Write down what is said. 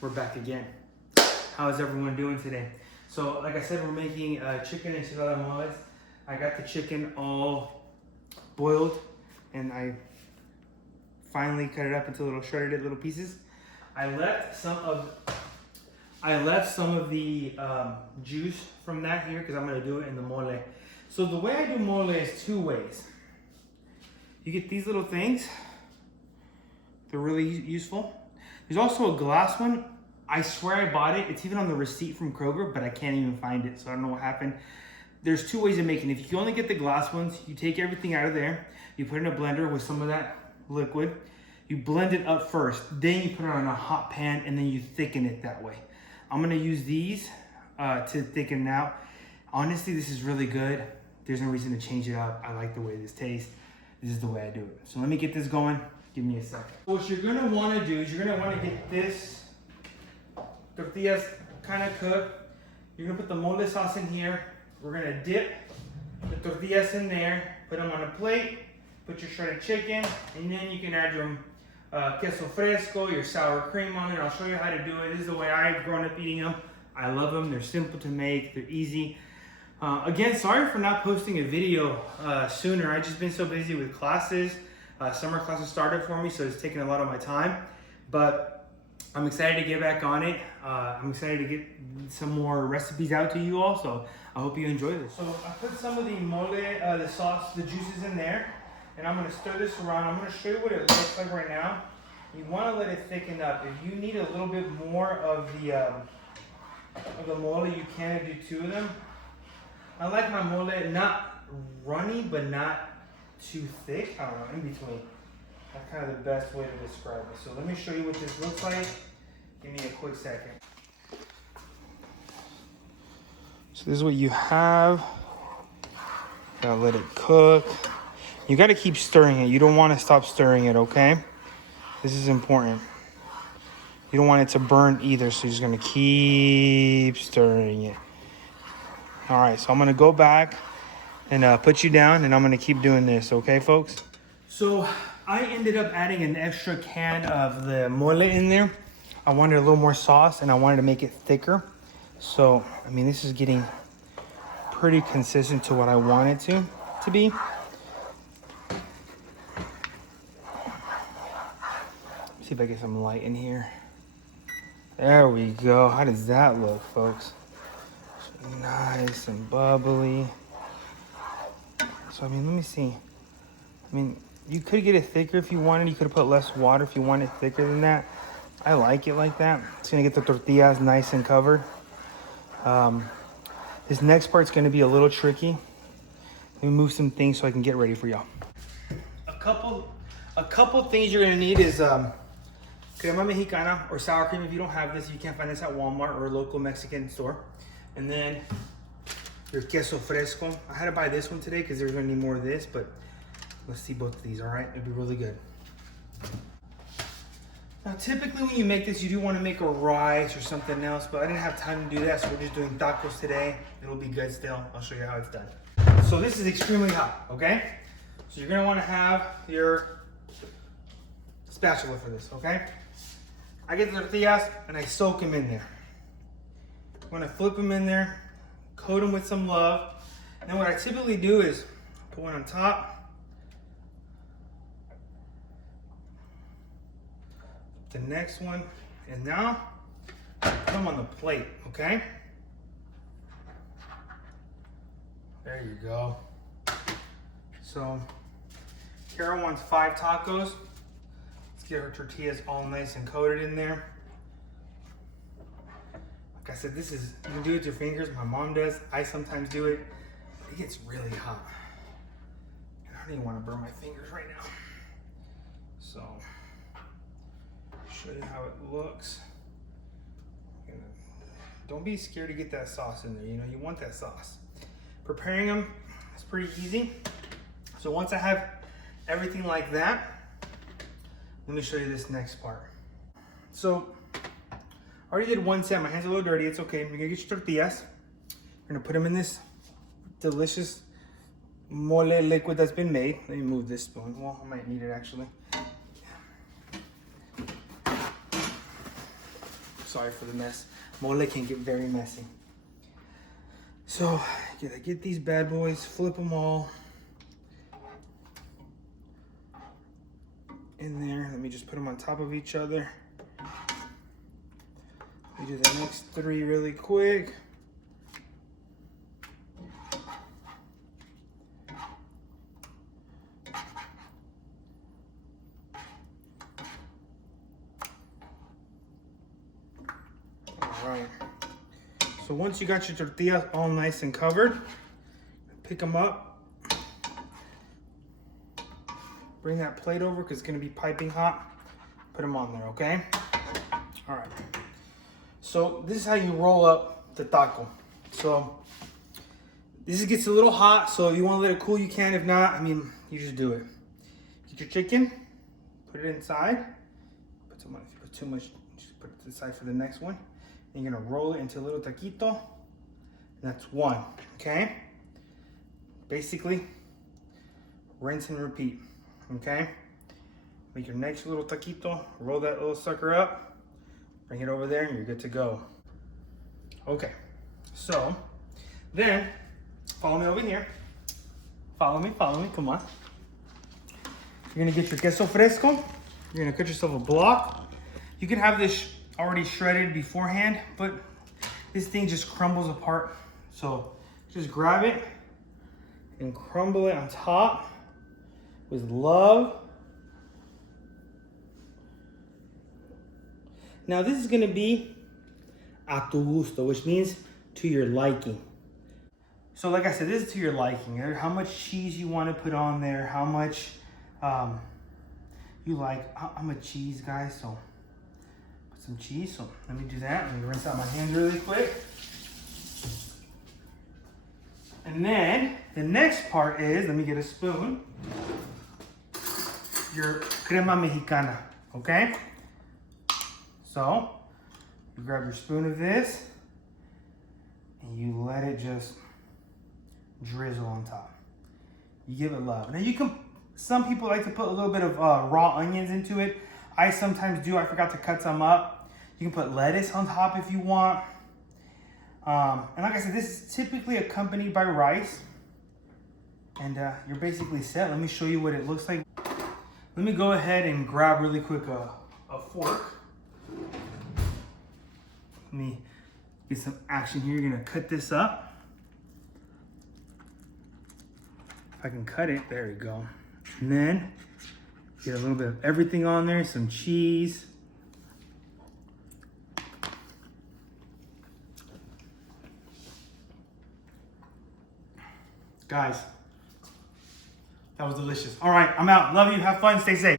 We're back again. How is everyone doing today? So, like I said, we're making chicken enchiladas. I got the chicken all boiled, and I finally cut it up into shredded little pieces. I left some of the juice from that here because I'm gonna do it in the mole. So the way I do mole is two ways. You get these little things. They're really useful. There's also a glass one. I swear I bought it. It's even on the receipt from Kroger, but I can't even find it, so I don't know what happened. There's two ways of making it. If you only get the glass ones, you take everything out of there, you put it in a blender with some of that liquid, you blend it up first, then you put it on a hot pan, and then you thicken it that way. I'm gonna use these to thicken it out. Honestly, this is really good. There's no reason to change it up. I like the way this tastes. This is the way I do it. So let me get this going. Give me a second. What you're gonna wanna do is you're gonna wanna get this tortillas kind of cooked. You're gonna put the mole sauce in here. We're gonna dip the tortillas in there, put them on a plate, put your shredded chicken, and then you can add your queso fresco, your sour cream on it. I'll show you how to do it. This is the way I've grown up eating them. I love them. They're simple to make. They're easy. Again, sorry for not posting a video sooner. I've just been so busy with classes. Summer classes started for me, so it's taking a lot of my time. But I'm excited to get back on it. I'm excited to get some more recipes out to you all, so I hope you enjoy this. So I put some of the mole, the sauce, the juices in there, and I'm gonna stir this around. I'm gonna show you what it looks like right now. You wanna let it thicken up. If you need a little bit more of the mole, you can do two of them. I like my mole not runny, but not too thick. I don't know, in between. That's kind of the best way to describe it. So let me show you what this looks like. Give me a quick second. So this is what you have. Gotta let it cook. You gotta keep stirring it. You don't want to stop stirring it, okay? This is important. You don't want it to burn either, so you're just gonna keep stirring it. All right, so I'm gonna go back and put you down, and I'm gonna keep doing this, okay, folks? So I ended up adding an extra can of the mole in there. I wanted a little more sauce, and I wanted to make it thicker. So, I mean, this is getting pretty consistent to what I want it to be. See if I get some light in here. There we go. How does that look, folks? Nice and bubbly. So, I mean, let me see. I mean, you could get it thicker if you wanted. You could have put less water if you want it thicker than that. I like it like that. It's gonna get the tortillas nice and covered. This next part's gonna be a little tricky. Let me move some things so I can get ready for y'all. A couple things you're gonna need is crema mexicana or sour cream. If you don't have this, you can't find this at Walmart or a local Mexican store. And then your queso fresco. I had to buy this one today because there's gonna need more of this, but let's see both of these, all right? It'll be really good. Now, typically when you make this, you do want to make a rice or something else, but I didn't have time to do that, so we're just doing tacos today. It'll be good still. I'll show you how it's done. So this is extremely hot, okay? So you're gonna want to have your spatula for this, okay? I get the tortillas and I soak them in there. I'm gonna flip them in there, coat them with some love. And then what I typically do is put one on top, the next one, and now put them on the plate, okay? There you go. So, Kara wants 5 tacos. Let's get her tortillas all nice and coated in there. Like I said, this is, you can do it with your fingers. My mom does. I sometimes do it. But it gets really hot. And I don't even want to burn my fingers right now. So, show you how it looks. Don't be scared to get that sauce in there. You know, you want that sauce. Preparing them is pretty easy. So once I have everything like that, let me show you this next part. So, I already did one set. My hands are a little dirty. It's okay. You're gonna get your tortillas. You're gonna put them in this delicious mole liquid that's been made. Let me move this spoon. Well, I might need it actually. sorry for the mess. Mole can get very messy. So, get these bad boys, flip them all in there. Let me just put them on top of each other. We do the next 3 really quick. All right. So once you got your tortillas all nice and covered, pick them up. Bring that plate over because it's going to be piping hot. Put them on there, okay? All right. So this is how you roll up the taco. So this gets a little hot, so if you want to let it cool, you can. If not, I mean, you just do it. Get your chicken, put it inside. If you put too much, just put it to the side for the next one. And you're gonna roll it into a little taquito. That's 1, okay? Basically, rinse and repeat, okay? Make your next little taquito, roll that little sucker up, bring it over there, and you're good to go. Okay, so then follow me over here. Follow me, come on. You're gonna get your queso fresco. You're gonna cut yourself a block. You can have this already shredded beforehand, but this thing just crumbles apart. So just grab it and crumble it on top with love. Now this is gonna be a tu gusto, which means to your liking. So like I said, this is to your liking. How much cheese you want to put on there, how much you like. I'm a cheese guy, so put some cheese. So let me do that. Let me rinse out my hands really quick. And then the next part is, let me get a spoon, your crema mexicana, okay? So you grab your spoon of this and you let it just drizzle on top. You give it love. Now you can, some people like to put a little bit of raw onions into it. I sometimes do. I forgot to cut some up. You can put lettuce on top if you want. And like I said, this is typically accompanied by rice. And you're basically set. Let me show you what it looks like. Let me go ahead and grab really quick a fork. Let me get some action here. You're gonna cut this up. If I can cut it, there we go. And then get a little bit of everything on there, some cheese. Guys, that was delicious. All right, I'm out. Love you. Have fun. Stay safe.